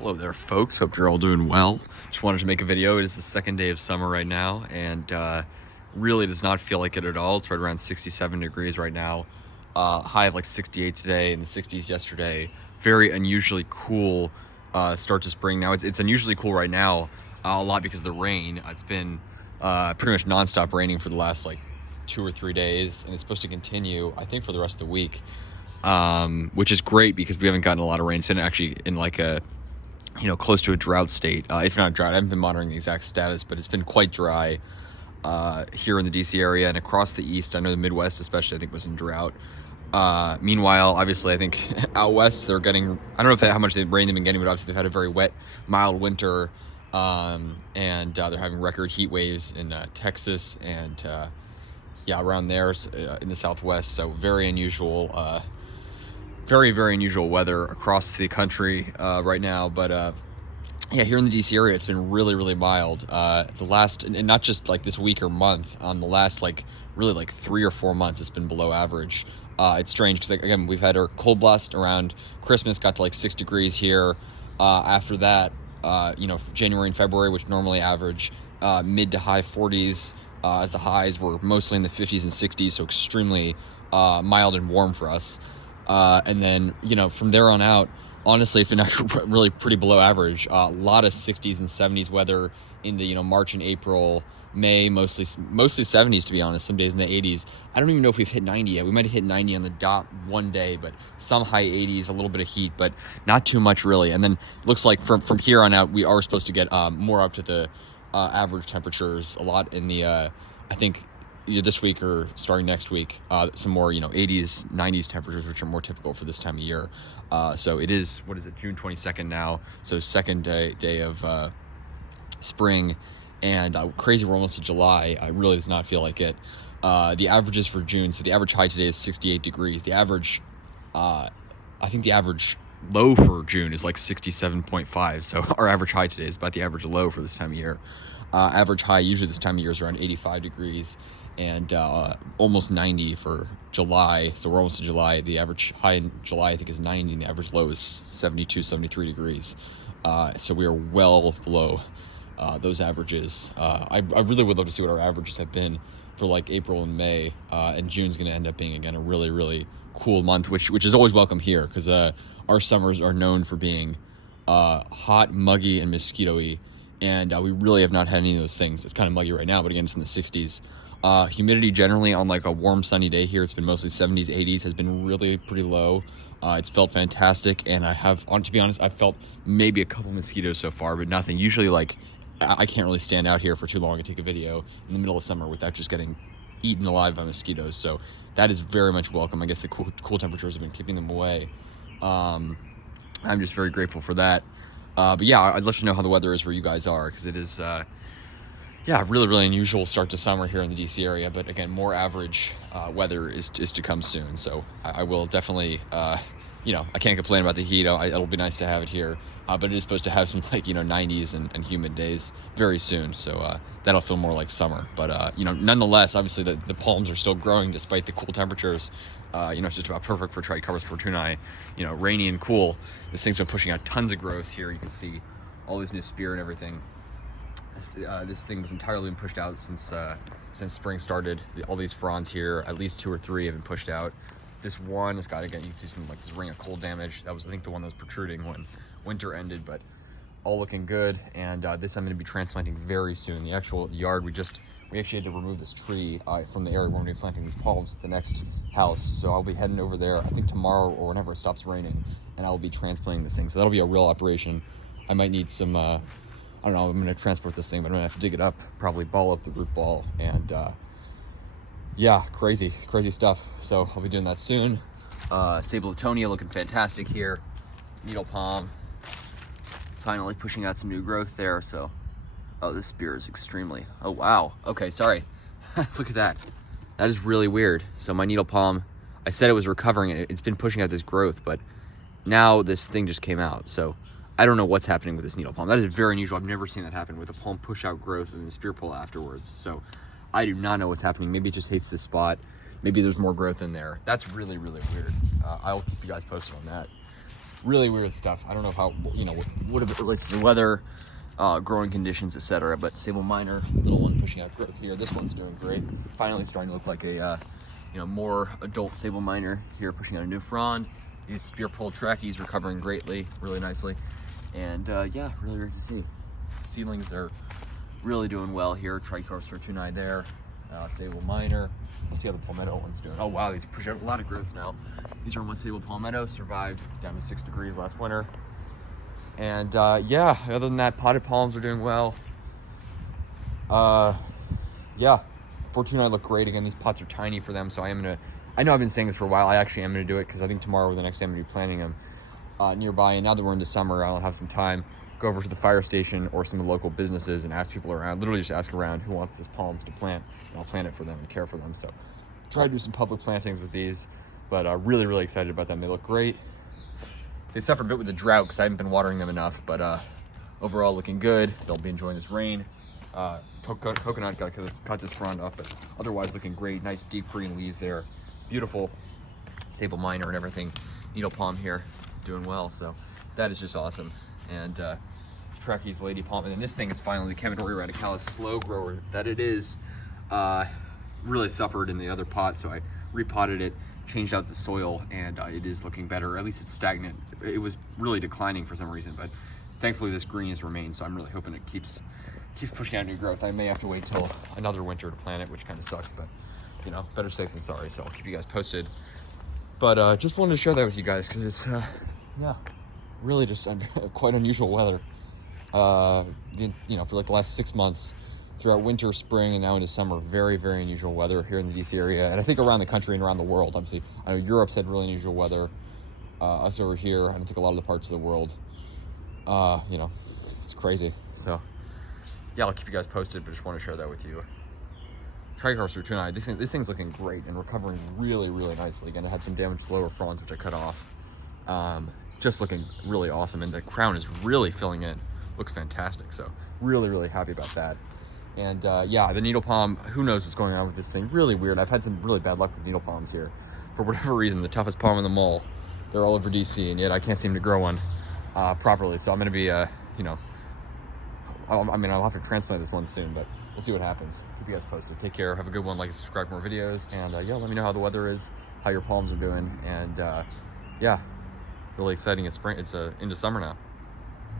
Hello there, folks. Hope you're all doing well. Just wanted to make a video. It is the second day of summer right now, and really does not feel like it at all. It's right around 67 degrees right now. High of like 68 today, and the 60s yesterday. Very unusually cool start to spring. Now it's unusually cool right now, a lot because of the rain. It's been pretty much nonstop raining for the last like 2 or 3 days, and it's supposed to continue, I think, for the rest of the week. Which is great because we haven't gotten a lot of rain. It's been actually in like a close to a drought state. If not drought, I haven't been monitoring the exact status, but it's been quite dry here in the DC area and across the east. I know the Midwest especially, I think, was in drought. Meanwhile, obviously, I think out west they're getting, I don't know how much rain they've been getting, but obviously they've had a very wet, mild winter, and they're having record heat waves in Texas and around there in the Southwest. So very unusual. Very, very unusual weather across the country right now, but here in the DC area, it's been really, really mild. The last, and not just like this week or month, the last really 3 or 4 months, it's been below average. It's strange because again, we've had our cold blast around Christmas, got to like 6 degrees here. After that, January and February, which normally average mid to high 40s, as the highs were mostly in the 50s and 60s, so extremely mild and warm for us. And then, from there on out, honestly, it's been actually really pretty below average. A lot of 60s and 70s weather in the, March and April, May, mostly 70s, to be honest, some days in the 80s. I don't even know if we've hit 90 yet. We might have hit 90 on the dot one day, but some high 80s, a little bit of heat, but not too much really. And then looks like from here on out, we are supposed to get more up to the average temperatures, a lot in the, I think, either this week or starting next week, some more 80s 90s temperatures, which are more typical for this time of year. So it is, what is it, June 22nd now, so second day of spring, and crazy, we're almost to July. I really does not feel like it. The averages for June, so the average high today is 68 degrees. The average, I think the average low for June is like 67.5, so our average high today is about the average low for this time of year. Average high usually this time of year is around 85 degrees, and almost 90 for July. So we're almost to July. The average high in July, I think, is 90, and the average low is 72, 73 degrees. So we are well below those averages. I really would love to see what our averages have been for like April and May, and June's going to end up being, again, a really, really cool month, which is always welcome here, because our summers are known for being hot, muggy, and mosquito-y, and we really have not had any of those things. It's kind of muggy right now, but again, it's in the 60s. Humidity generally on like a warm sunny day here, it's been mostly 70s, 80s, has been really pretty low. It's felt fantastic, and to be honest, I've felt maybe a couple mosquitoes so far, but nothing. Usually, like, I can't really stand out here for too long and take a video in the middle of summer without just getting eaten alive by mosquitoes. So that is very much welcome. I guess the cool temperatures have been keeping them away. I'm just very grateful for that. But yeah, I'd love to know how the weather is where you guys are, because it is really, really unusual start to summer here in the DC area. But again, more average weather is to come soon. So I will definitely, I can't complain about the heat. It'll be nice to have it here. But it is supposed to have some 90s and humid days very soon. So that'll feel more like summer. But, nonetheless, obviously the palms are still growing despite the cool temperatures. It's just about perfect for Trichoceros fortunei. Rainy and cool. This thing's been pushing out tons of growth here. You can see all this new spear and everything. This thing was entirely been pushed out since spring started. All these fronds here, at least 2 or 3 have been pushed out. This one has got, again, you can see some this ring of cold damage. That was, I think, the one that was protruding when winter ended, but all looking good. And this I'm going to be transplanting very soon. The actual yard, we actually had to remove this tree from the area where we're going to be planting these palms at the next house. So I'll be heading over there, I think tomorrow or whenever it stops raining, and I'll be transplanting this thing. So that'll be a real operation. I might need some, I don't know, I'm going to transport this thing, but I'm going to have to dig it up, probably ball up the root ball, and crazy stuff. So I'll be doing that soon. Sabuletonia looking fantastic here. Needle palm, finally pushing out some new growth there. So, this spear is extremely, oh wow, okay, sorry. Look at that. That is really weird. So my needle palm, I said it was recovering, and it's been pushing out this growth, but now this thing just came out. So I don't know what's happening with this needle palm. That is very unusual. I've never seen that happen with a palm push out growth and the spear pull afterwards. So I do not know what's happening. Maybe it just hates this spot. Maybe there's more growth in there. That's really, really weird. I'll keep you guys posted on that. really weird stuff. I don't know how, you know, what it relates to the weather, growing conditions, etc. But Sable Minor, little one pushing out growth here. This one's doing great. Finally starting to look like a, you know, more adult Sable Minor here, pushing out a new frond. These spear pole trackies recovering greatly, really nicely. And yeah, really great to see. Seedlings are really doing well here. Tricorps 429 there, Sable Minor. Let's see how the Palmetto one's doing. Oh wow, these push out a lot of growth now. These are one Sable Palmetto, survived down to 6 degrees last winter. And yeah, other than that, potted palms are doing well. Yeah, 429 look great. Again, these pots are tiny for them, so I know I've been saying this for a while. I actually am gonna do it because I think tomorrow or the next day I'm gonna be planting them nearby. And now that we're into summer, I'll have some time, go over to the fire station or some of the local businesses and ask people around, literally just ask around who wants this palms to plant, and I'll plant it for them and care for them. So try to do some public plantings with these, but really, really excited about them. They look great. They suffer a bit with the drought because I haven't been watering them enough, but overall looking good. They'll be enjoying this rain. Coconut, gotta cut this frond off, but otherwise looking great. Nice deep green leaves there. Beautiful Sable Minor and everything. Needle palm here, doing well. So that is just awesome. And Tracky's Lady Palm. And then this thing is finally the Chamaedorea radicalis slow grower that it is. Really suffered in the other pot, so I repotted it, changed out the soil, and it is looking better. At least it's stagnant. It was really declining for some reason, but thankfully this green has remained, so I'm really hoping it keeps pushing out new growth. I may have to wait till another winter to plant it, which kind of sucks, but you know, better safe than sorry, so I'll keep you guys posted. But just wanted to share that with you guys because it's yeah, really just quite unusual weather. You know, for like the last 6 months, throughout winter, spring, and now into summer, very, very unusual weather here in the DC area, and I think around the country and around the world. Obviously, I know Europe's had really unusual weather. Us over here, I don't think a lot of the parts of the world, you know, it's crazy. So yeah, I'll keep you guys posted, but just want to share that with you. Tricorps 429, this thing's looking great and recovering really, really nicely. Again, it had some damaged lower fronds, which I cut off. Just looking really awesome, and the crown is really filling in. Looks fantastic, so really, really happy about that. And yeah, the needle palm, who knows what's going on with this thing. Really weird. I've had some really bad luck with needle palms here. For whatever reason, the toughest palm in the mall, they're all over DC, and yet I can't seem to grow one properly. So I'm going to be, you know, I mean, I'll have to transplant this one soon, but we'll see what happens. Keep you guys posted. Take care. Have a good one. Like and subscribe for more videos. And yeah, let me know how the weather is, how your palms are doing. And yeah, really exciting. It's spring. It's into summer now.